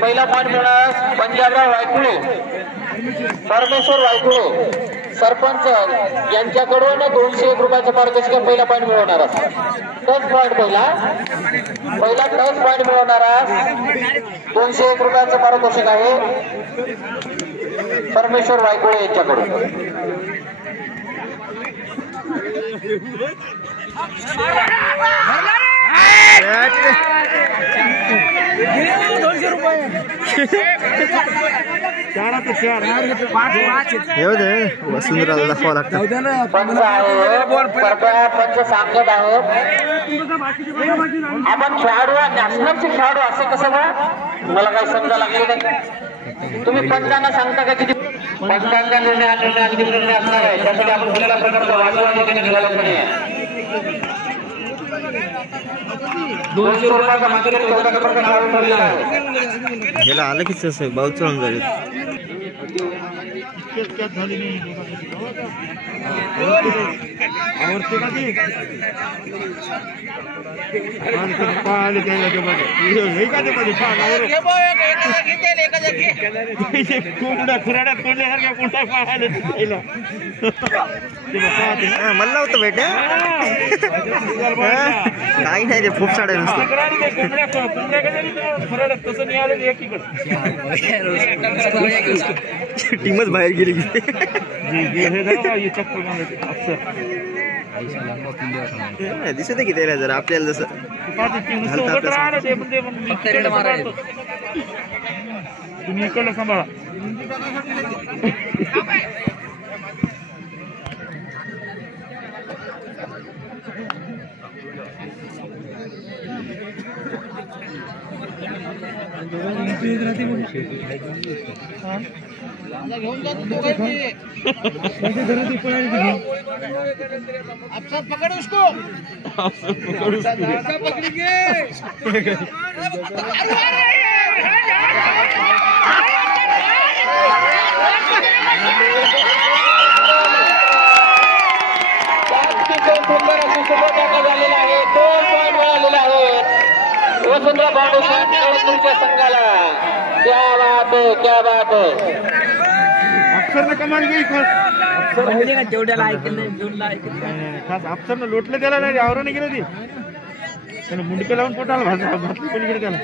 पहिला पॉईंट मिळणार पंजाबराव वायकुळे, परमेश्वर वायकुळे सरपंच यांच्याकडून 201 रुपयाचं पारितोषिक पहिला पॉईंट मिळवणारा टच पॉईंट पहिला टच पॉईंट मिळवणारा 201 रुपयाचं पारितोषिक आहे परमेश्वर वायकुळे यांच्याकडून. वसुंधराला दाखवावं लागतं. पंच सांगत आहोत आपण खेळाडू नॅशनलचे खेळाडू असं कसं बा मला काही समजा लागले नाही. तुम्ही पंचांना सांगता का किती पंचांचा निर्णय अगदी निर्णय असणार आहे. त्यासाठी आपण कुठल्या प्रकारचा वादविवाद केला नाही. 200 रुपयाचा मात्र ह्याला आलं की तसं बाऊ चढून जाईल. मला होतं बेटे काही नाही ते खूप साड्या नुसतं टीमच बाहेर गेली. दिसत की त्याला जरा आपल्याला जसं तुम्ही सांभाळा. पकड़ उसको पकड़ेंगे. झालेला आहे 2 पॉईंट मिळालेला आहे वसुंधरा फाउंडेशन तुमच्या संघाला. क्या बात है क्या बात है. अफसरनं कमाल गेली खास तेवढ्याला ऐकलं खास अफसरनं लोटलं त्याला नाही आवराने गेलं ते त्यानं मुंडकं लावून पोटाला भाजलं पलीकडे त्याला.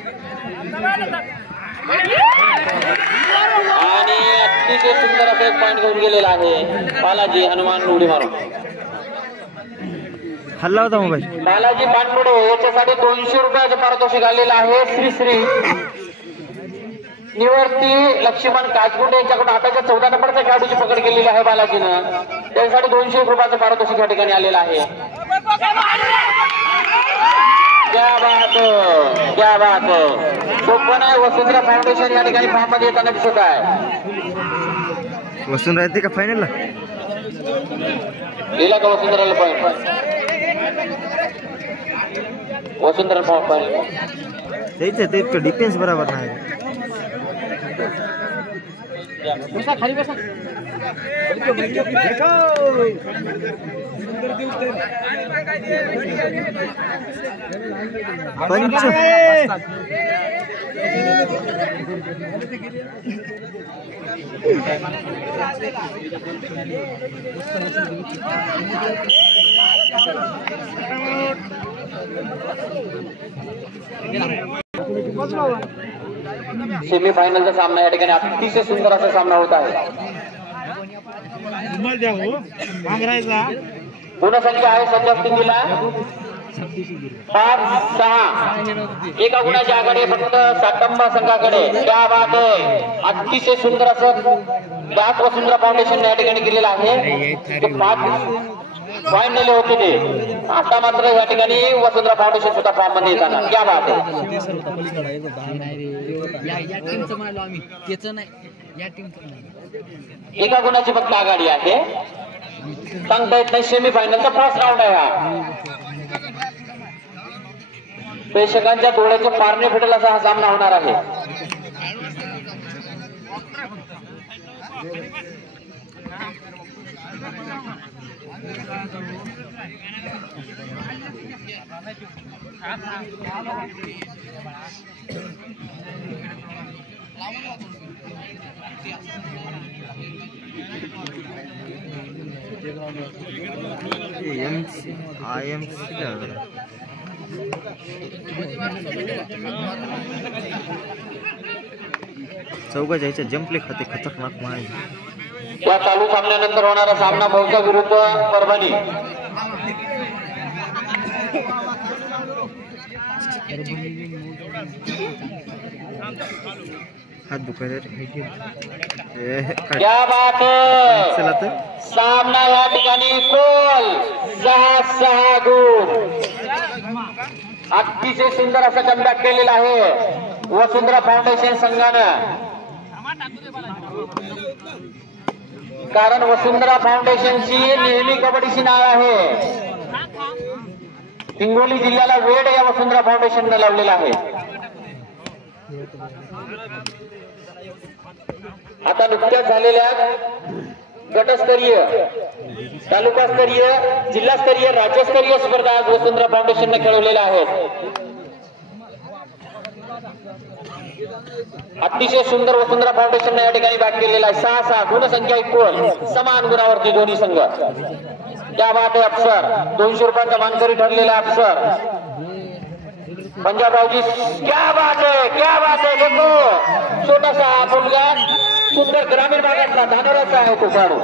आणि अतिशय सुंदर असं एक पॉईंट घेऊन गेलेला आहे बालाजी हनुमान उडी मारून. हल्ला होता मोबाईल. बालाजी पानपुडे याच्यासाठी 200 रुपयाचं पारितोषिक आलेलं आहे. श्री निवर्ती लक्ष्मण काजगुंडे यांच्याकडून आताच्या 14 नंबरच्या खेळाडूची पकड केलेली आहे बालाजीनं. त्यासाठी 200 रुपयाचं पारितोषिक या ठिकाणी आलेलं आहे. क्या बात क्या बात. सोपन आहे वसुंधरा फाउंडेशन या ठिकाणी फॉर्म मध्ये येताना दिसत आहे. वसुंधरा येते का फायनलला दिला का वसुंधराला पॉईंट. वसुंधरा त्याचं ते डिफेन्स बरोबर नाही. बसा खाली बसा. पंच सेमीफायनलचा सामना या ठिकाणी अतिशय सुंदर असा सामना होत आहे. गुणसंख्या आहे सध्या स्थितीला 5-6. एका गुणाच्या आघाडी फक्त सातंबा संघाकडे. त्या बात अतिशय सुंदर असं दात वसुंधरा फाउंडेशन या ठिकाणी केलेलं आहे. 5 पॉईंट नेले होते ते. आता मात्र या ठिकाणी वसुंधरा फाउंडेशन सुद्धा फॉर्म मध्ये येताना क्या बात आहे. एका गुणाची फक्त आघाडी आहे. सांगता येत नाही. सेमीफायनलचा फर्स्ट राऊंड आहे हा. प्रेक्षकांच्या डोळ्याचे पारणे फेटेल असा हा सामना होणार आहे. चौघा जायच्या जंपले खाते खतरनाक मारे. या चालू सामन्यानंतर होणारा सामना भौसा विरुद्ध परभणी. हात दुखायला क्या बात है. सामना या ठिकाणी गोल 6-6 गुण. अतिशय सुंदर असा कमबॅक केलेला आहे वसुंधरा फाउंडेशन संघानं. कारण वसुंधरा फाउंडेशनची नेहमी कबड्डीची नाव आहे. हिंगोली जिल्ह्याला वेड या वसुंधरा फाउंडेशनने लावलेला आहे. आता नुकत्याच झालेल्या गटस्तरीय, तालुकास्तरीय, जिल्हास्तरीय, राज्यस्तरीय स्पर्धा आज वसुंधरा फाउंडेशनने खेळवलेल्या आहेत. अतिशय सुंदर वसुंधरा फाउंडेशनने या ठिकाणी बॅक केलेला आहे. 6-6 गुणसंख्या इक्वल, समान गुणावरती दोन्ही संघ. क्या बात आहे अफसर. 200 रुपयांचा मानकरी ठरलेला अफसर पंजाबरावजी. क्या बात आहे, क्या बात आहे. देखो छोटासा मुलगा, सुंदर ग्रामीण भागातला धानोराचा आहे तो खेळाडू.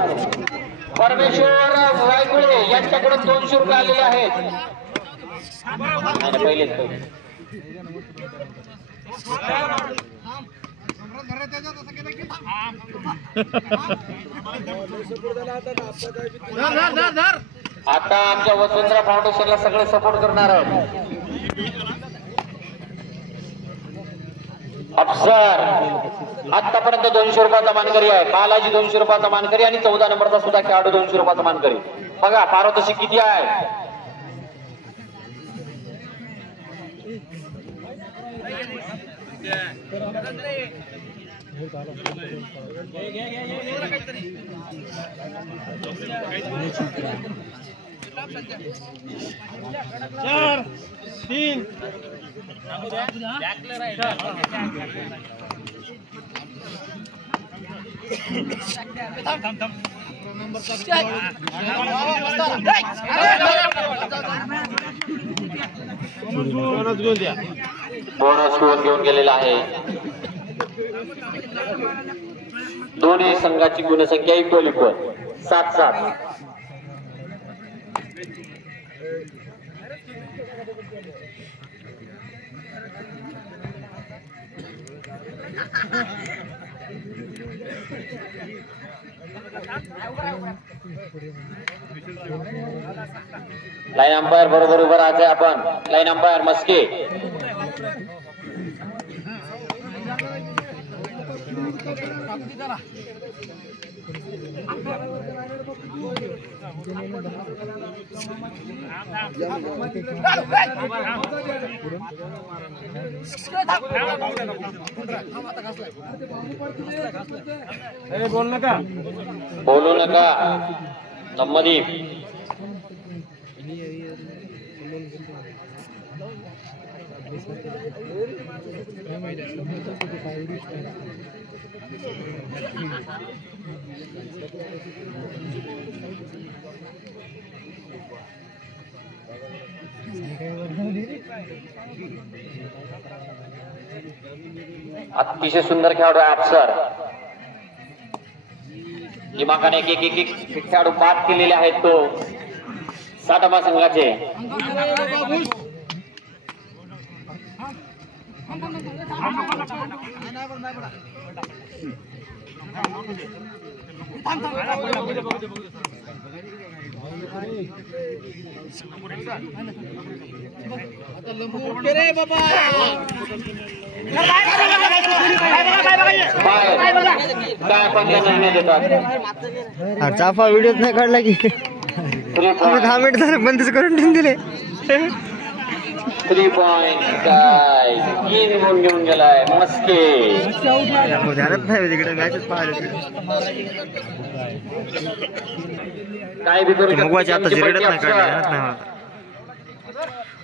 परमेश्वर वायकुळे यांच्याकडून 200 रुपये आलेले आहेत. पहिलेच आता आमच्या वसुंधरा फाउंडेशनला सगळे सपोर्ट करणार आहेत. अफसर आतापर्यंत 200 रुपयाचा मानकरी आहे. बालाजी 200 रुपयाचा मानकरी आणि 14 नंबरचा सुद्धा खेळाडू 200 रुपयाचा मानकरी. बघा पारदर्शी किती आहे. बोनस गुण घेऊन गेलेला आहे. दोन्ही संघाची गुणसंख्या इक्वल 7-7. लाईन अंपायर बरोबर उभं राहायचंय आपण. Line umpire Maske. बोलू नका नम्मदीप. अतिशय सुंदर खेळाडू आहे अफसर. दिमाखाने एक खेळाडू बाद केलेले आहेत तो सातमा संघाचे. चाफा व्हिडिओ नाही काढला की 10 मिनिट झाले बंदच करून ठेवून दिले. 3 पॉइंट काय 3 गुण घेऊन गेलाय मस्के. ध्यानच नाही तिकडे मॅचच पाहिलं. काय बी करू मगवाची आता जिरडत नाही काढली.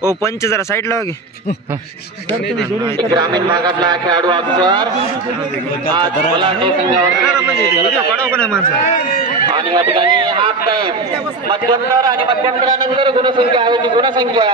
ओ पंच जरा साईडला लावा की. ग्रामीण भागातला खेळाडू अक्षर आज बलाढ्य संघावर आणि या ठिकाणी हाफ टाइम मध्यंतर आणि मध्यंतरानंतर गुणसंख्या आहे ती गुणसंख्या